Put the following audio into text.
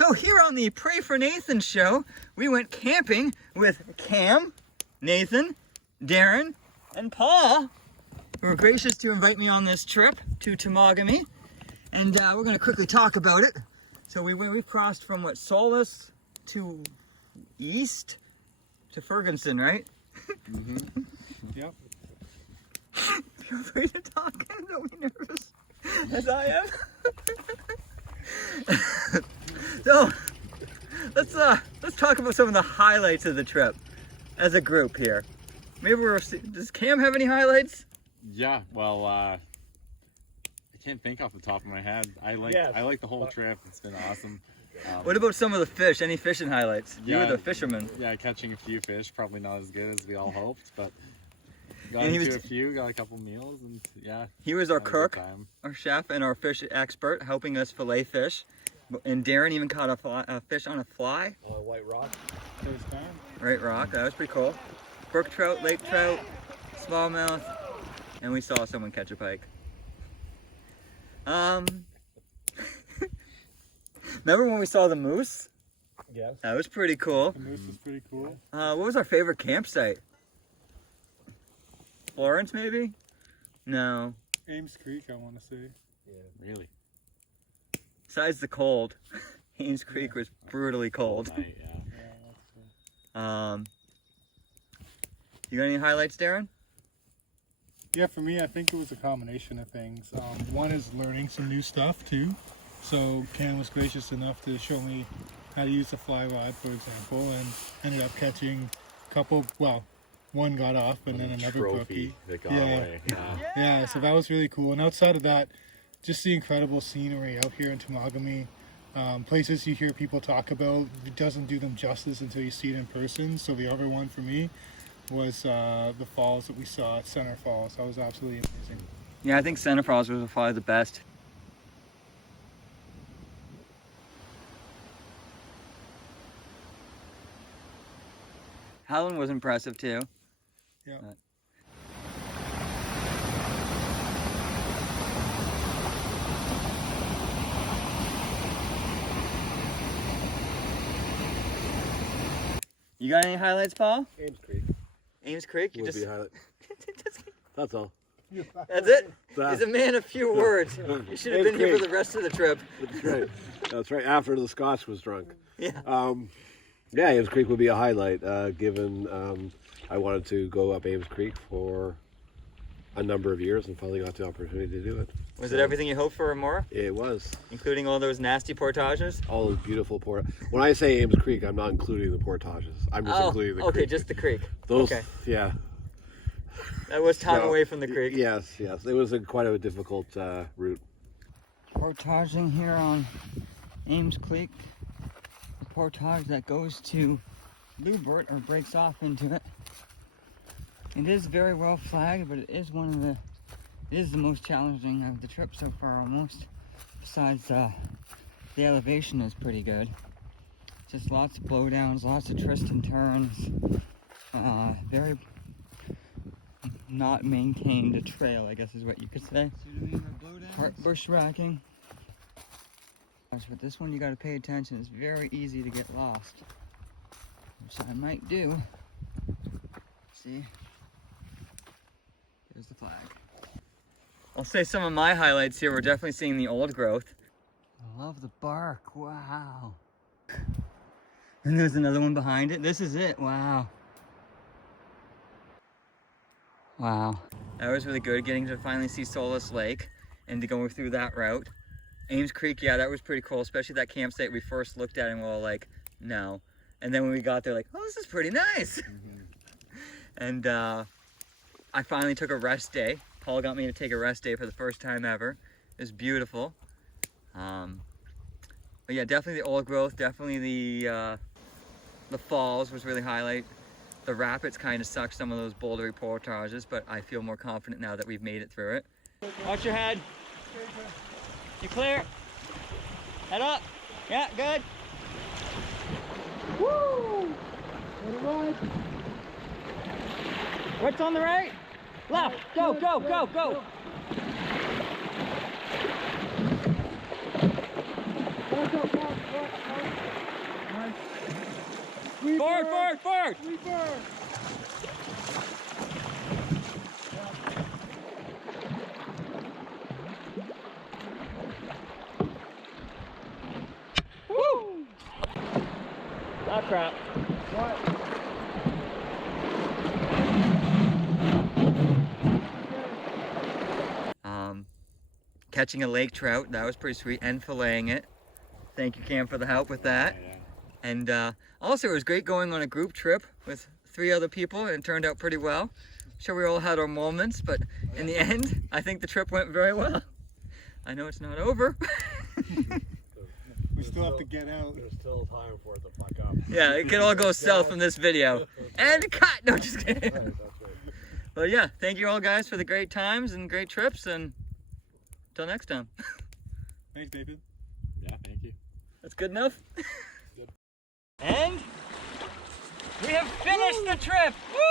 So here on the Pray for Nathan show, we went camping with Cam, Nathan, Darrin, and Paul, who were gracious to invite me on this trip to Temagami. And we're going to quickly talk about it. So we crossed from what, Solace to east to Ferguson, right? Mm-hmm. Yep. Feel free to talk. Don't be nervous, as I am. So let's talk about some of the highlights of the trip as a group here. Maybe does Cam have any highlights? Yeah, well, I can't think off the top of my head. I like the whole trip. It's been awesome. What about some of the fish? Any fishing highlights? Yeah, you were the fisherman. Yeah, catching a few fish. Probably not as good as we all hoped, but got into a few, got a couple meals, and yeah. He was our cook, our chef, and our fish expert, helping us fillet fish. And Darrin even caught a fish on a fly. White rock. Right rock, that was pretty cool. Brook trout, lake trout, smallmouth, and we saw someone catch a pike. Remember when we saw the moose? Yes. That was pretty cool. The moose was pretty cool. What was our favorite campsite? Florence, maybe? No. Ames Creek, I want to say. Yeah, really. Besides the cold, Ames Creek was brutally cold. Night, yeah. Yeah, that's You got any highlights, Darrin? Yeah, for me, I think it was a combination of things. One is learning some new stuff too. So Cam was gracious enough to show me how to use a fly rod, for example, and ended up catching a couple. Well, one got off, and then another brookie. That got away. Yeah, so that was really cool. And outside of that, just the incredible scenery out here in Temagami. Places you hear people talk about, it doesn't do them justice until you see it in person. So the other one for me was the falls that we saw at Center Falls. That was absolutely amazing. Yeah, I think Center Falls was probably the best. Helen was impressive too. Yeah. You got any highlights, Paul? Ames Creek. Ames Creek? You Would just... be highlight. That's all. That's it? That. He's a man of few words. You should have been here for the rest of the trip. That's right. That's right. After the Scotch was drunk. Yeah. Yeah, Ames Creek would be a highlight, given I wanted to go up Ames Creek for a number of years and finally got the opportunity to do it. Was it everything you hoped for and more? It was. Including all those nasty portages? All those beautiful When I say Ames Creek, I'm not including the portages. I'm just including the creek. Okay, just the creek. Those, okay. Yeah. That was time away from the creek. Yes, yes. It was quite a difficult route. Portaging here on Ames Creek. The portage that goes to Lubert or breaks off into it. It is very well flagged, but it is it is the most challenging of the trip so far almost. Besides the elevation is pretty good. Just lots of blowdowns, lots of twists and turns. Very not maintained a trail, I guess is what you could say. Part bushwhacking. But this one you gotta pay attention. It's very easy to get lost. Which I might do. See? There's the flag. I'll say some of my highlights here. We're definitely seeing the old growth. I love the bark. Wow. And there's another one behind it. This is it. Wow. Wow. That was really good getting to finally see Solace Lake and to go through that route. Ames Creek, yeah, that was pretty cool, especially that campsite we first looked at and we were all like, no. And then when we got there, like, oh, this is pretty nice. And I finally took a rest day. Paul got me to take a rest day for the first time ever. It was beautiful. But yeah, definitely the old growth, definitely the falls was really highlight. The rapids kind of sucked some of those bouldery portages, but I feel more confident now that we've made it through it. Watch your head. You clear? Head up. Yeah, good. Woo! What's on the right? Left. Go, go, go, go. Forward! Woo! Ah, crap. Catching a lake trout, that was pretty sweet, and filleting it. Thank you, Cam, for the help with that. Yeah. And also, it was great going on a group trip with 3 other people, and it turned out pretty well. I'm sure we all had our moments, but in the end, I think the trip went very well. I know it's not over. We still have to get out. There's still time for it to fuck up. Yeah, it can all go south from this video. And cut! No, just kidding. Right, that's right. But yeah, thank you all guys for the great times and great trips, and until next time. Thanks, David. Yeah, thank you. That's good enough? And we have finished the trip! Woo!